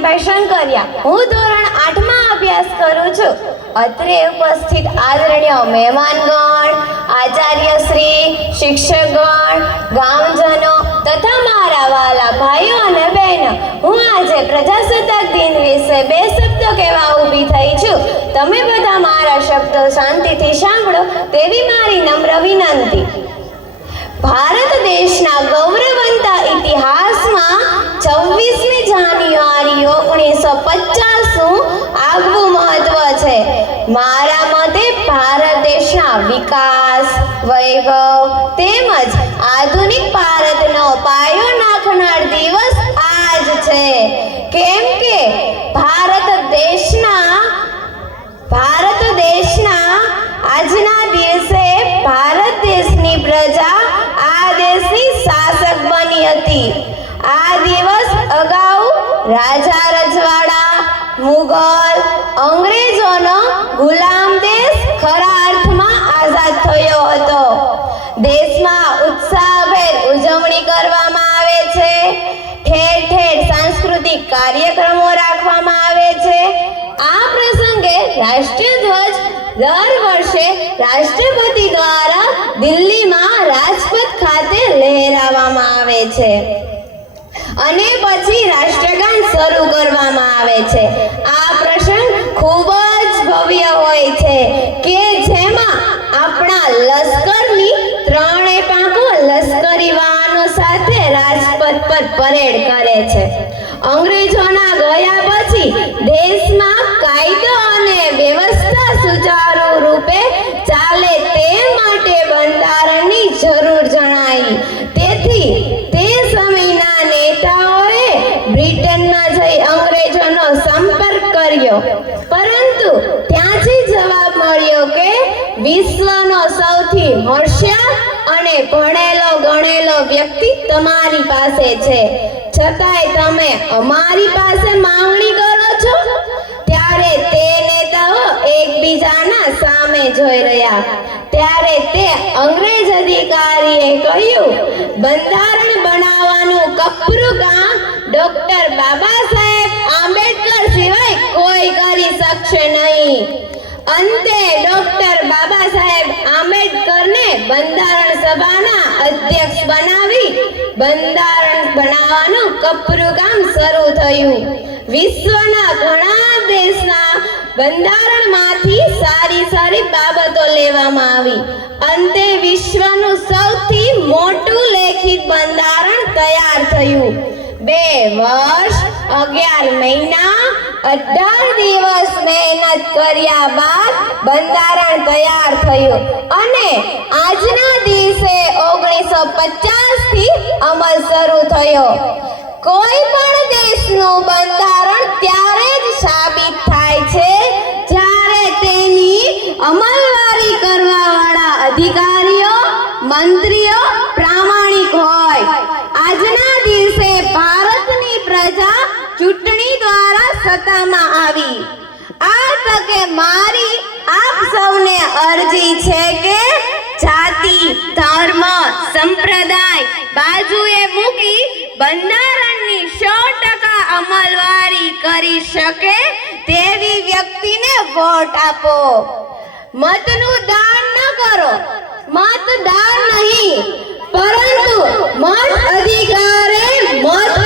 વિક્રમભાઈ શંકરિયા। હું ધોરણ 8માં અભ્યાસ કરું છું। અત્રે ઉપસ્થિત આદરણીય મહેમાનગણ, આચાર્યશ્રી, શિક્ષકગણ, ગામજનો તથા મારા વાલા ભાઈઓ અને બહેનો, હું આજે પ્રજાસત્તાક દિન વિશે 2 શબ્દો કહેવા ઊભી થઈ છું। તમે બધા મારા શબ્દો શાંતિથી સાંભળો તેવી મારી નમ્ર વિનંતી। ભારત દેશના ગૌરવવંતા ઇતિહાસમાં 26મી જાન્યુઆરી 1950નું આગવું મહત્વ છે। મારા મતે ભારત દેશના વિકાસ, વૈભવ તેમજ આધુનિક ભારતનો પાયો નાખનાર દિવસ આજ છે, કેમ કે ભારત દેશના આજના દિવસે ભારત દેશની પ્રજા આ દેશની શાસક બની હતી। આ દિવસ અગાઉ રાજા રજવાડા, મુગલ, અંગ્રેજોનો ગુલામ દેશ ખરા અર્થમાં આઝાદ થયો હતો। દેશમાં ઉત્સાહભેર ઉજવણી કરવામાં આવે છે। ઠેર ઠેર સાંસ્કૃતિક કાર્યક્રમો રાખવામાં આવે છે। આ પ્રસંગે રાષ્ટ્રીય ધ્વજ દર વર્ષે રાષ્ટ્રપતિ દ્વારા દિલ્હીમાં રાજપથ ખાતે લહેરાવવામાં આવે છે અને પછી રાષ્ટ્રગાન શરૂ કરવામાં આવે છે। આ પ્રસંગ ખૂબ જ ભવ્ય હોય છે કે જેમાં આપણા લશ્કરની 3 પાંખો લશ્કરી વાહનો સાથે રાજપથ પર પરેડ કરે છે। અંગ્રેજોના ગયા પછી દેશમાં કાયદો અને વ્યવસ્થા સુચારુ રૂપે ચાલે તે માટે બંધારણની જરૂર જણાઈ। તેથી તે સમયના નેતાઓએ બ્રિટનમાં જઈ અંગ્રેજોનો સંપર્ક કર્યો, પરંતુ ત્યાંથી જવાબ મળ્યો કે વિશ્વનો સૌથી હોશિયાર અને ભણેલો ગણેલો વ્યક્તિ તમારી પાસે છે, છતાંય તમે અમારી પાસે માંગણી કરો છો। ત્યારે તે નેતાઓ એકબીજાના સામે જોઈ રહ્યા। ત્યારે તે અંગ્રેજ અધિકારીએ કહ્યું, બંધારણ બનાવવાનું કપરું કામ ડોક્ટર બાબા સાહેબ આંબેડકર સિવાય કોઈ કરી શકશે નહીં। અંતે ડોક્ટર બાબા સાહેબ આંબેડકરને બંધારણ સભાના અધ્યક્ષ બનાવી બંધારણ બનાવવાનું કપરું કામ શરૂ થયું। વિશ્વના ઘણા દેશના બંધારણમાંથી સારી બાબતો લેવામાં આવી। અંતે વિશ્વનું સૌથી મોટું લેખિત બંધારણ તૈયાર થયું। 2 વર્ષ 11 મહિના 18 દિવસ મહેનત કર્યા બાદ બંધારણ તૈયાર થયું અને આજના દિવસે 1950 થી અમલ શરૂ થયો। કોઈ પણ દેશનું બંધારણ ત્યારે જ સાબિત થાય છે જ્યારે તેની અમલવારી કરવાવાળા અધિકારીઓ, મંત્રીઓ પ્રામાણિક હોય। આજના દિવસે ભારતની પ્રજા ચૂંટણી દ્વારા સત્તામાં આવી। આ તકે મારી આપ સૌને અરજી છે કે જાતિ, ધર્મ, સંપ્રદાય બાજુએ મૂકી બંધારણની 100% અમલવારી કરી શકે તેવી વ્યક્તિને વોટ આપો। મતનું દાન ન કરો, મતદાન નહીં પરંતુ મત અધિકારે મત